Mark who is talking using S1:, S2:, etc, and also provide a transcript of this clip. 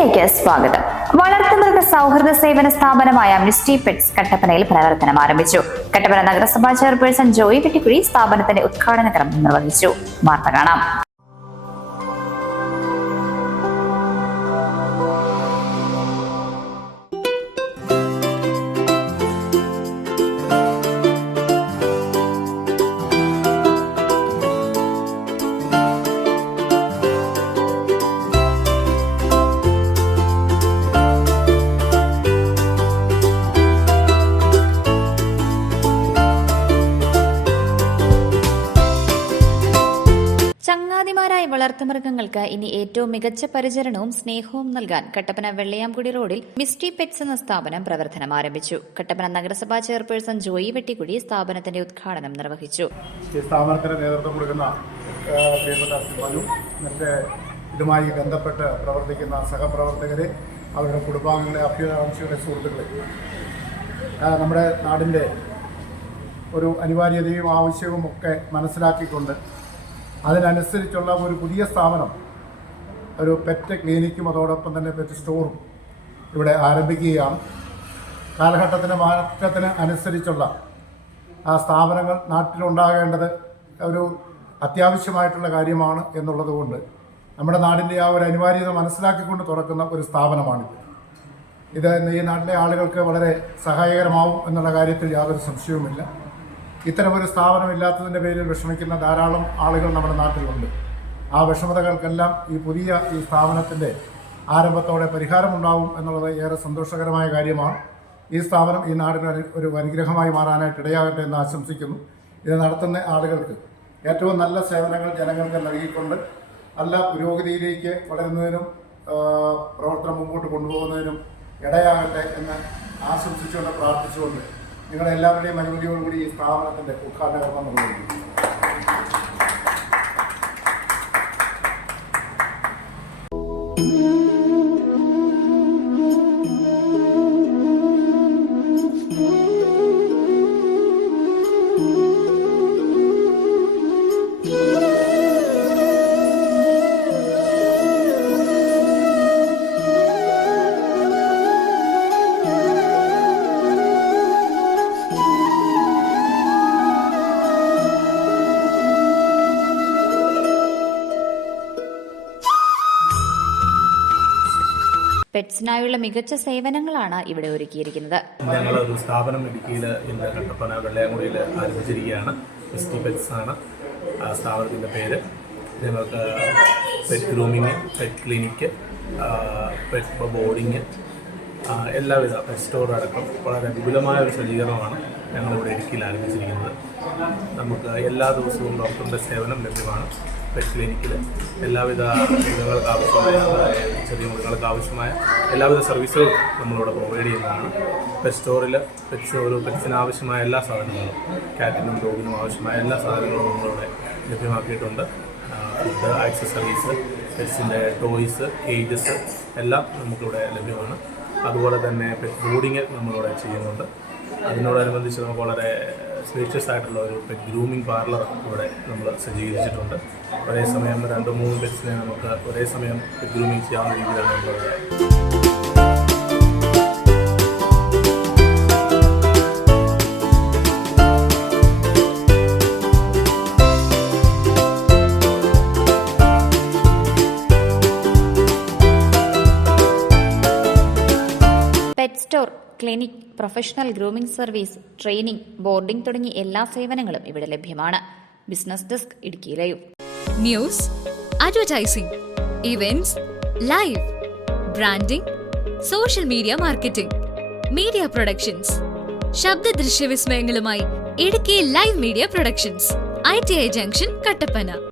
S1: ന്യൂസിലേക്ക് സ്വാഗതം. വളർത്തുമൃഗ സൗഹൃദ സേവന സ്ഥാപനമായ മിസ്റ്റി പെറ്റ്സ് കട്ടപ്പനയിൽ പ്രവർത്തനം ആരംഭിച്ചു. കട്ടപ്പന നഗരസഭാ ചെയർപേഴ്സൺ ജോയി വെട്ടിക്കുഴി സ്ഥാപനത്തിന്റെ ഉദ്ഘാടന കർമ്മം നിർവഹിച്ചു. വാർത്ത കാണാം. ചങ്ങാതിമാരായ വളർത്തുമൃഗങ്ങൾക്ക് ഇനി ഏറ്റവും മികച്ച പരിചരണവും സ്നേഹവും നൽകാൻ കട്ടപ്പന വെള്ളയാംകുടി റോഡിൽ മിസ്റ്റി പെറ്റ്സ് എന്ന സ്ഥാപനം പ്രവർത്തനം ആരംഭിച്ചു. കട്ടപ്പന നഗരസഭാ ചെയർപേഴ്സൺ ജോയി വെട്ടിക്കുടി സ്ഥാപനത്തിന്റെ ഉദ്ഘാടനം നിർവഹിച്ചു.
S2: ഈ സ്ഥാപനത്തിന് നേതൃത്വം കൊടുക്കുന്ന മറ്റ് ഇതുമായി ബന്ധപ്പെട്ട് പ്രവർത്തിക്കുന്ന സഹപ്രവർത്തകരെ അവരുടെ കുടുംബാംഗങ്ങളെ അഭ്യകാംക്ഷികളെ സുഹൃത്തുക്കളെ. നമ്മുടെ നാടിന്റെ ഒരു അനിവാര്യതയും ആവശ്യവും ഒക്കെ മനസ്സിലാക്കിക്കൊണ്ട് അതിനനുസരിച്ചുള്ള ഒരു പുതിയ സ്ഥാപനം ഒരു പെറ്റ് ക്ലിനിക്കും അതോടൊപ്പം തന്നെ പെറ്റ് സ്റ്റോറും ഇവിടെ ആരംഭിക്കുകയാണ്. കാലഘട്ടത്തിന് മാറ്റത്തിന് അനുസരിച്ചുള്ള ആ സ്ഥാപനങ്ങൾ നാട്ടിലുണ്ടാകേണ്ടത് ഒരു അത്യാവശ്യമായിട്ടുള്ള കാര്യമാണ് എന്നുള്ളത് കൊണ്ട് നമ്മുടെ നാടിന്റെ ആ ഒരു അനിവാര്യത മനസ്സിലാക്കിക്കൊണ്ട് തുറക്കുന്ന ഒരു സ്ഥാപനമാണിത്. ഇത് ഈ നാട്ടിലെ ആളുകൾക്ക് വളരെ സഹായകരമാവും എന്നുള്ള കാര്യത്തിൽ യാതൊരു സംശയവുമില്ല. ഇത്തരമൊരു സ്ഥാപനം ഇല്ലാത്തതിന്റെ പേരിൽ വിഷമിക്കുന്ന ധാരാളം ആളുകൾ നമ്മുടെ നാട്ടിലുണ്ട്. ആ വിഷമതകൾക്കെല്ലാം ഈ പുതിയ ഈ സ്ഥാപനത്തിന്റെ ആരംഭത്തോടെ പരിഹാരമുണ്ടാവും എന്നുള്ളത് ഏറെ സന്തോഷകരമായ കാര്യമാണ്. ഈ സ്ഥാപനം ഈ നാടിന് ഒരു- അനുഗ്രഹമായി മാറാനായിട്ട് ഇടയാകട്ടെ എന്ന് ആശംസിക്കുന്നു. ഇത് നടത്തുന്ന ആളുകൾക്ക് ഏറ്റവും നല്ല സേവനങ്ങൾ ജനങ്ങൾക്ക് നൽകിക്കൊണ്ട് നല്ല പുരോഗതിയിലേക്ക് വളരുന്നതിനും പ്രവർത്തനം മുമ്പോട്ട് കൊണ്ടുപോകുന്നതിനും ഇടയാകട്ടെ എന്ന് ആശംസിച്ചുകൊണ്ട് പ്രാർത്ഥിച്ചുകൊണ്ട് നിങ്ങളുടെ എല്ലാവരുടെയും അനുമതിയോടുകൂടി ഈ സ്ഥാപനത്തിന്റെ ഉദ്ഘാടന കർമ്മം നിർവഹിക്കുന്നു
S1: പെറ്റ്സിനായുള്ള മികച്ച സേവനങ്ങളാണ് ഇവിടെ ഒരുക്കിയിരിക്കുന്നത്.
S3: ഞങ്ങളൊരു സ്ഥാപനം ഇടുക്കിയിൽ ഇന്ന് കട്ടപ്പന വെള്ളയാങ്കുടിയിൽ ആരംഭിച്ചിരിക്കുകയാണ്. മിസ്റ്റി പെറ്റ്സ് ആണ് സ്ഥാപനത്തിന്റെ പേര്. ഞങ്ങൾക്ക് pet grooming pet clinic pet boarding എല്ലാവിധ പെറ്റ് സ്റ്റോർ അടക്കം വളരെ വിപുലമായ ഒരു സജ്ജീകരണമാണ് ഞങ്ങളിവിടെ ഇടുക്കിയിൽ ആരംഭിച്ചിരിക്കുന്നത്. നമുക്ക് എല്ലാ ദിവസവും ഡോക്ടറിന്റെ സേവനം ലഭ്യമാണ്. പെറ്റ് ക്ലിനിക്കിൽ എല്ലാവിധ മൃഗങ്ങൾക്ക് ആവശ്യമായ ചെറിയ മൃഗങ്ങൾക്ക് ആവശ്യമായ എല്ലാവിധ സർവീസുകളും നമ്മളിവിടെ പ്രൊവൈഡ് ചെയ്യുന്നതാണ്. പെറ്റ് സ്റ്റോറിൽ പെറ്റ് ഒരു പെറ്റ്സിന് ആവശ്യമായ എല്ലാ സാധനങ്ങളും കാറ്റിനും ഡോഗിനും ആവശ്യമായ എല്ലാ സാധനങ്ങളും നമ്മളിവിടെ ലഭ്യമാക്കിയിട്ടുണ്ട്. ഫുഡ് ആക്സസറീസ് പെറ്റ്സിന്റെ ടോയ്സ് കേജസ് എല്ലാം നമുക്കിവിടെ ലഭ്യമാണ്. അതുപോലെ തന്നെ പെറ്റ് ബ്രൂഡിങ് നമ്മളിവിടെ ചെയ്യുന്നുണ്ട്. അതിനോടനുബന്ധിച്ച് നമുക്ക് വളരെ സ്പേഷ്യസ് ആയിട്ടുള്ള ഒരു പെറ്റ് ഗ്രൂമിംഗ് പാർലർ ഇവിടെ നമ്മൾ സജ്ജീകരിച്ചിട്ടുണ്ട്. ഒരേ സമയം രണ്ട് മൂന്ന് പെറ്റ്സിനെ നമുക്ക് ഒരേ സമയം പെറ്റ് ഗ്രൂമിംഗ് ചെയ്യാവുന്ന രീതിയിലാണ് നമ്മളുടെ
S1: pet store clinic professional grooming service training boarding തുടങ്ങി എല്ലാ സേവനങ്ങളും ഇവിടെ ലഭ്യമാണ്. Business desk Idukki live.
S4: News advertising events live branding social media marketing media productions ശബ്ദ ദൃശ്യ വിസ്മയങ്ങളുമായി Idukki live media productions I T I junction Kattappana.